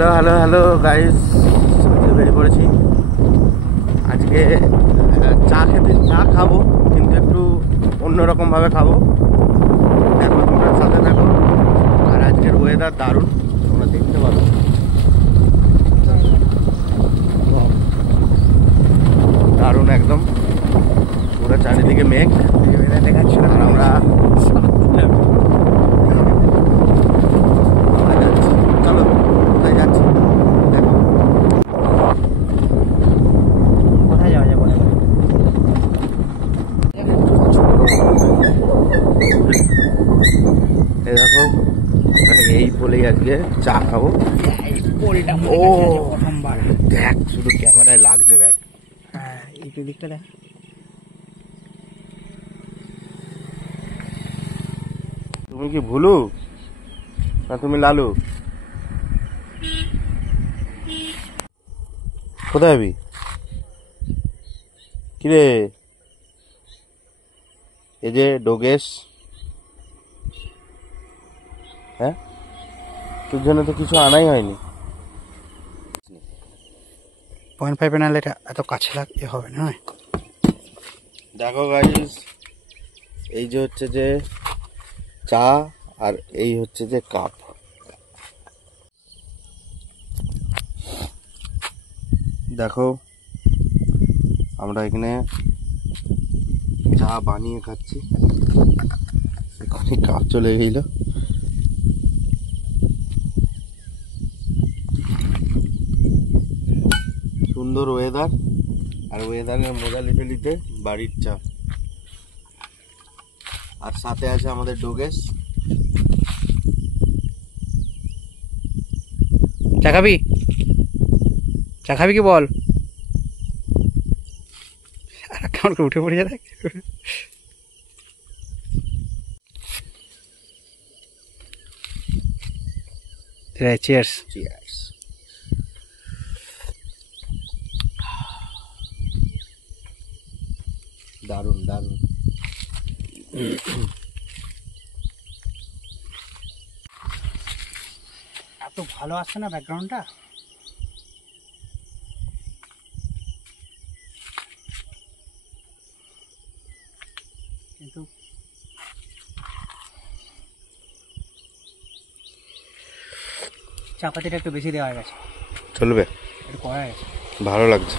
Hello hello hello guys, বেরিয়ে পড়েছি আজকে। চা খাবো, কিন্তু একটু অন্যরকমভাবে খাবো। দেখো, তোমরা সাথে থাকো। আর আজকের ওয়েদার দারুণ, তোমরা দেখতে পারো। দারুণ একদম, পুরো চারিদিকে মেঘ দেখাচ্ছি। আর আমরা চলো কোথায় যাচ্ছি দেখো। কোথায় যাওয়া যায় বলে? এই দেখো, এই বলেই আজকে চা খাবো। ও প্রথমবার দেখ, শুধু ক্যামেরায় লাগছে দেখ। হ্যাঁ, এই দিকটা দেখ। তুমি কি ভুলু না তুমি লালু? কোথায় যাবি? কিরে, এই যে ডোগেশ, হ্যাঁ তোর জন্য তো কিছু আনাই হয়নি। 0.5 নাহলে এটা এত কাছে লাগতে হবে না। দেখো গাইস, এই যে হচ্ছে যে চা, আর এই হচ্ছে যে কাপ। দেখো, আমরা এখানে চা বানিয়ে খাচ্ছি। এখানে কাপ চলে গেল। সুন্দর ওয়েদার, আর ওয়েদারের মজা নিতে নিতে বাড়ির চা। আর সাথে আছে আমাদের ডোগেশ। চা খাবি? চা খাবি কি বল? কেমন করে উঠে পড়ে যায়। চিয়ার্স। চিয়ার্স। দারুণ দারুণ। এত ভালো আসছে না ব্যাকগ্রাউন্ডটা। কিন্তু চাপাতিটা একটু বেশি দেওয়া গেছে। চলবে, একটু করা গেছে। ভালো লাগছে।